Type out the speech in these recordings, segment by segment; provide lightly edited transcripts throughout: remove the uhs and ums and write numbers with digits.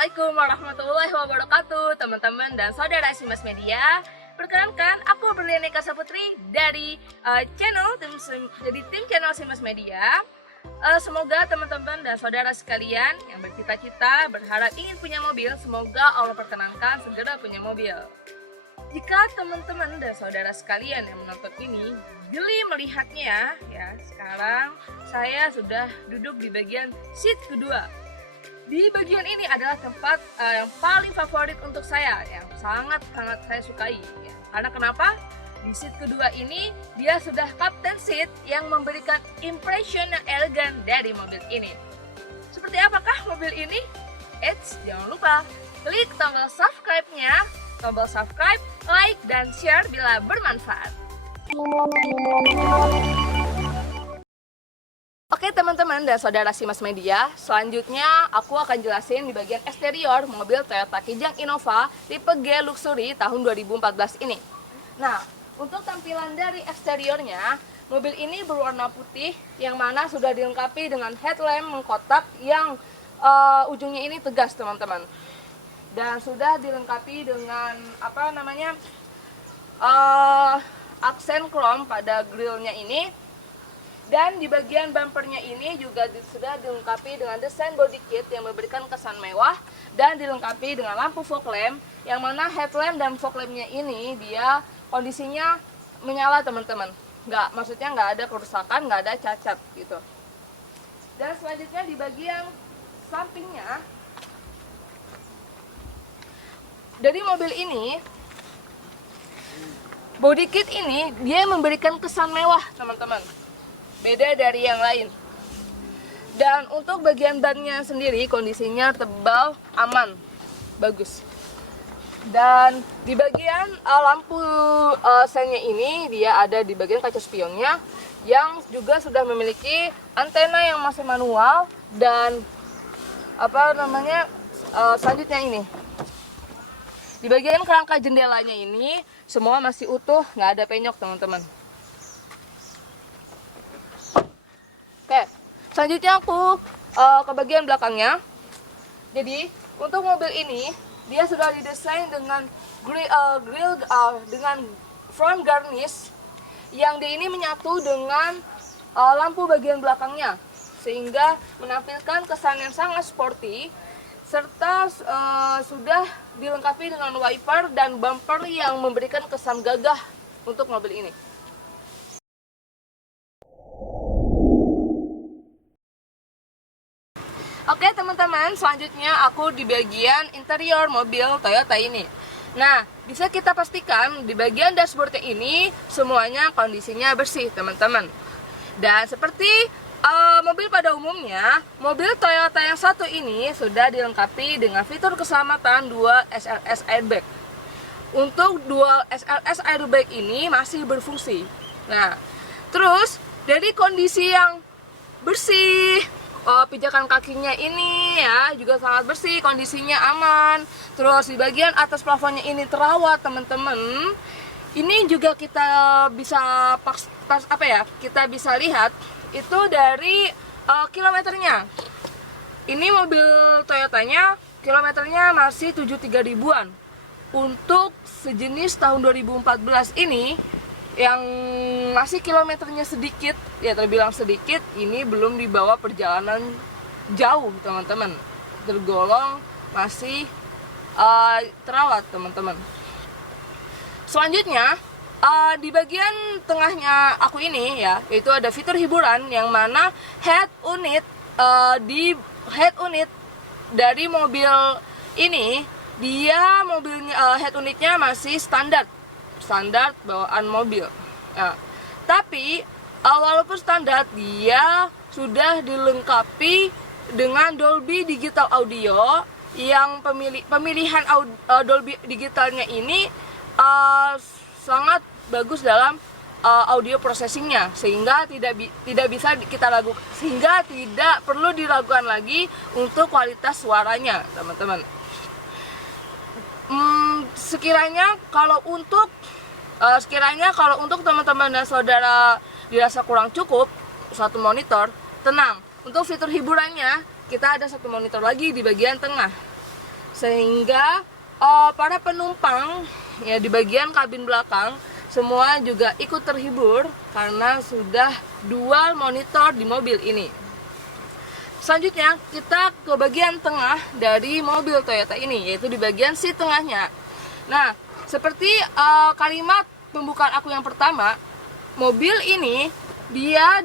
Assalamualaikum warahmatullahi wabarakatuh, teman-teman dan saudara Simas Media. Perkenalkan, aku Berliana Eka Saputri dari tim channel Simas Media. Semoga teman-teman dan saudara sekalian yang bercita-cita, berharap ingin punya mobil, semoga Allah perkenankan segera punya mobil. Jika teman-teman dan saudara sekalian yang menonton ini jeli melihatnya, ya sekarang saya sudah duduk di bagian seat kedua. Di bagian ini adalah tempat yang paling favorit untuk saya, yang sangat-sangat saya sukai. Ya. Karena kenapa? Di seat kedua ini dia sudah captain seat yang memberikan impression yang elegan dari mobil ini. Seperti apakah mobil ini? Jangan lupa klik tombol subscribe-nya, tombol subscribe, like, dan share bila bermanfaat. Oke teman-teman dan saudara Simas Media, selanjutnya aku akan jelasin di bagian eksterior mobil Toyota Kijang Innova tipe G Luxury tahun 2014 ini. Nah, untuk tampilan dari eksteriornya, mobil ini berwarna putih yang mana sudah dilengkapi dengan headlamp mengkotak yang ujungnya ini tegas teman-teman. Dan sudah dilengkapi dengan aksen chrome pada grillnya ini. Dan di bagian bumpernya ini juga sudah dilengkapi dengan desain body kit yang memberikan kesan mewah dan dilengkapi dengan lampu fog lamp, yang mana headlamp dan fog lampnya ini dia kondisinya menyala teman-teman. Maksudnya nggak ada kerusakan, nggak ada cacat gitu. Dan selanjutnya di bagian sampingnya dari mobil ini, body kit ini dia memberikan kesan mewah teman-teman, beda dari yang lain. Dan untuk bagian bannya sendiri kondisinya tebal, aman, bagus. Dan di bagian lampu sennya ini dia ada di bagian kaca spionnya yang juga sudah memiliki antena yang masih manual. Dan selanjutnya ini di bagian kerangka jendelanya ini semua masih utuh, nggak ada penyok teman-teman. Oke, selanjutnya aku ke bagian belakangnya. Jadi untuk mobil ini dia sudah didesain dengan grill dengan front garnish yang dia ini menyatu dengan lampu bagian belakangnya, sehingga menampilkan kesan yang sangat sporty, serta sudah dilengkapi dengan wiper dan bumper yang memberikan kesan gagah untuk mobil ini. Oke teman-teman, selanjutnya aku di bagian interior mobil Toyota ini. Nah, bisa kita pastikan di bagian dashboardnya ini semuanya kondisinya bersih teman-teman. Dan seperti mobil pada umumnya, mobil Toyota yang satu ini sudah dilengkapi dengan fitur keselamatan dual SLS airbag. Untuk dual SLS airbag ini masih berfungsi. Nah, terus dari kondisi yang bersih, pijakan kakinya ini ya juga sangat bersih, kondisinya aman. Terus di bagian atas plafonnya ini terawat teman-teman. Ini juga kita bisa kita bisa lihat itu dari kilometernya. Ini mobil Toyotanya kilometernya masih 73 ribuan. Untuk sejenis tahun 2014 ini yang masih kilometernya sedikit, ya terbilang sedikit, ini belum dibawa perjalanan jauh teman-teman, tergolong masih terawat teman-teman. Selanjutnya di bagian tengahnya aku ini ya, itu ada fitur hiburan yang mana head unit dari mobil ini dia head unitnya masih standar bawaan mobil. Nah, tapi walaupun standar, dia sudah dilengkapi dengan Dolby Digital Audio yang pemilihan Dolby Digitalnya ini sangat bagus dalam audio processingnya, sehingga tidak perlu diragukan lagi untuk kualitas suaranya teman-teman. Sekiranya kalau untuk teman-teman dan saudara dirasa kurang cukup satu monitor, tenang. Untuk fitur hiburannya kita ada satu monitor lagi di bagian tengah. sehingga para penumpang ya di bagian kabin belakang semua juga ikut terhibur karena sudah dual monitor di mobil ini. Selanjutnya kita ke bagian tengah dari mobil Toyota ini, yaitu di bagian seat tengahnya. Nah, seperti kalimat pembukaan aku yang pertama, mobil ini dia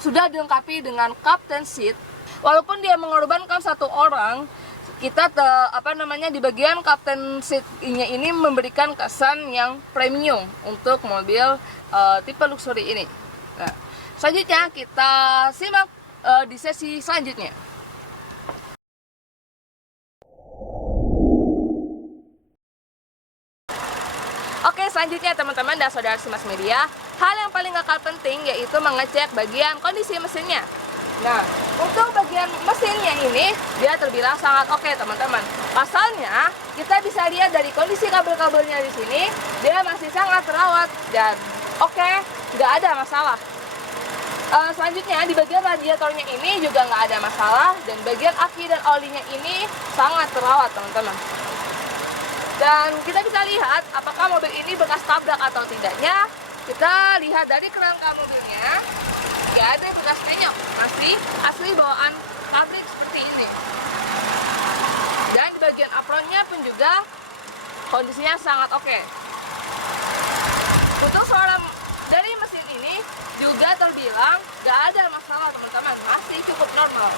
sudah dilengkapi dengan captain seat. Walaupun dia mengorbankan satu orang, kita di bagian captain seat-nya ini memberikan kesan yang premium untuk mobil tipe luxury ini. Nah, selanjutnya kita simak di sesi selanjutnya. Oke, selanjutnya teman-teman dan saudara Simas Media, hal yang paling gak penting yaitu mengecek bagian kondisi mesinnya. Nah, untuk bagian mesinnya ini dia terbilang sangat oke, teman-teman. Pasalnya kita bisa lihat dari kondisi kabel-kabelnya di sini, dia masih sangat terawat dan oke, nggak ada masalah. Selanjutnya di bagian radiatornya ini juga nggak ada masalah, dan bagian aki dan olinya ini sangat terawat, teman-teman. Dan kita bisa lihat apakah mobil ini bekas tabrak atau tidaknya. Kita lihat dari kerangka mobilnya, nggak ada bekas penyok, masih asli bawaan pabrik seperti ini. Dan di bagian apronnya pun juga kondisinya sangat oke. Untuk suara dari mesin ini juga terbilang nggak ada masalah, teman-teman, masih cukup normal.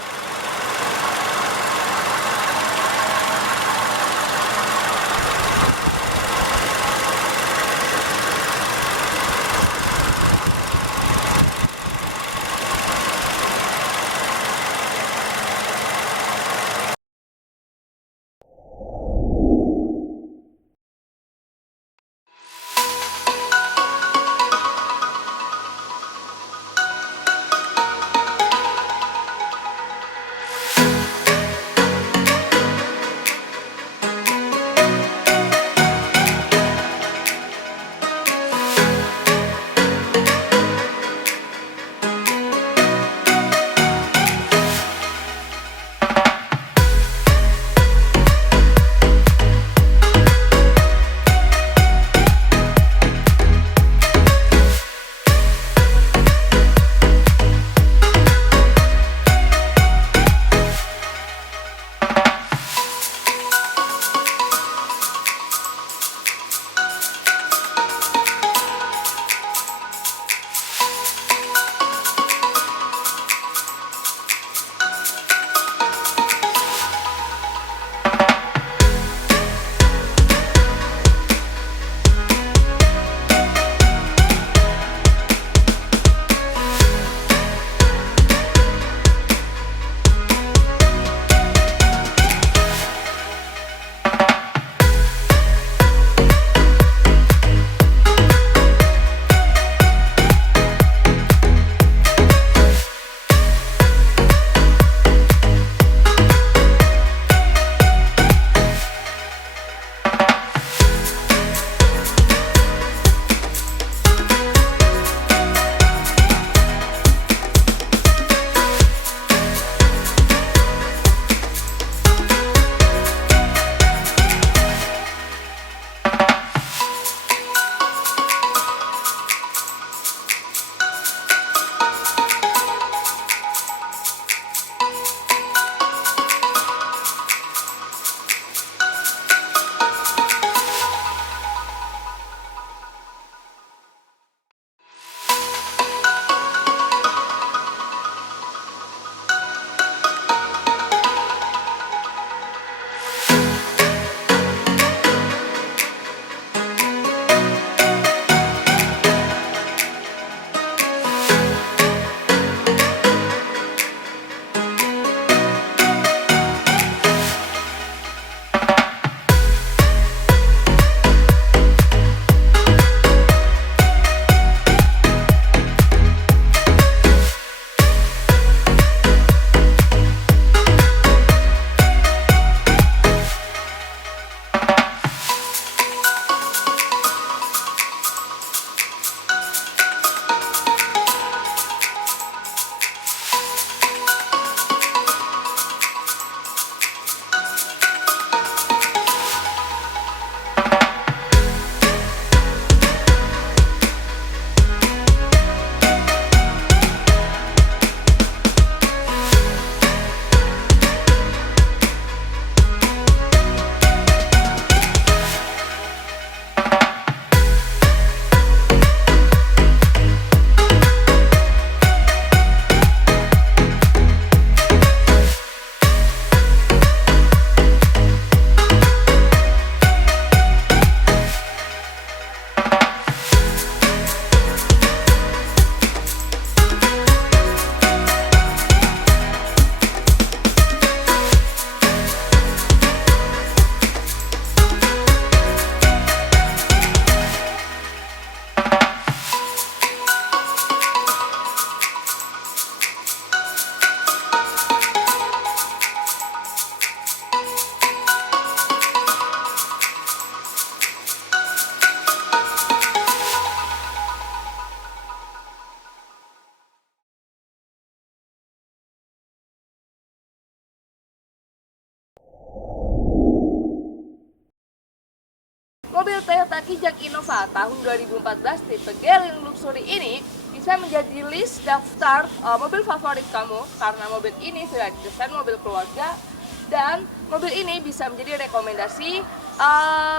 Toyota Kijang Innova tahun 2014 tipe Gearing Luxury ini bisa menjadi list daftar mobil favorit kamu karena mobil ini sudah didesain mobil keluarga dan mobil ini bisa menjadi rekomendasi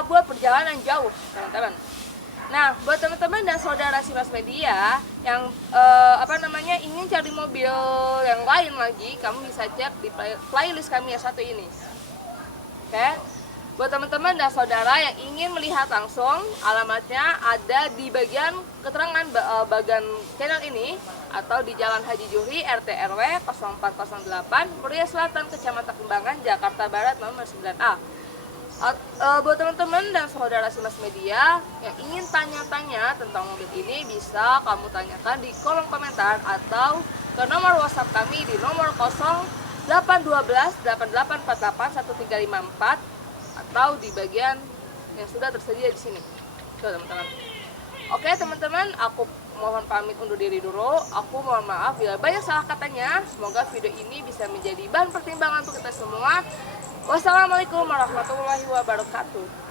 buat perjalanan jauh, teman-teman. Nah, buat teman-teman dan saudara Simas Media yang ingin cari mobil yang lain lagi, kamu bisa cek di playlist kami yang satu ini. Oke. Buat teman-teman dan saudara yang ingin melihat langsung, alamatnya ada di bagian keterangan bagian channel ini atau di Jalan Haji Juhri RT RW 0408 Muria Selatan, Kecamatan Kembangan, Jakarta Barat nomor 9A. Buat teman-teman dan saudara Simas Media yang ingin tanya-tanya tentang mobil ini, bisa kamu tanyakan di kolom komentar atau ke nomor WhatsApp kami di nomor 0812 8848 1354 atau di bagian yang sudah tersedia di sini. Tuh, teman-teman. Oke, teman-teman, aku mohon pamit undur diri dulu. Aku mohon maaf bila banyak salah katanya. Semoga video ini bisa menjadi bahan pertimbangan untuk kita semua. Wassalamualaikum warahmatullahi wabarakatuh.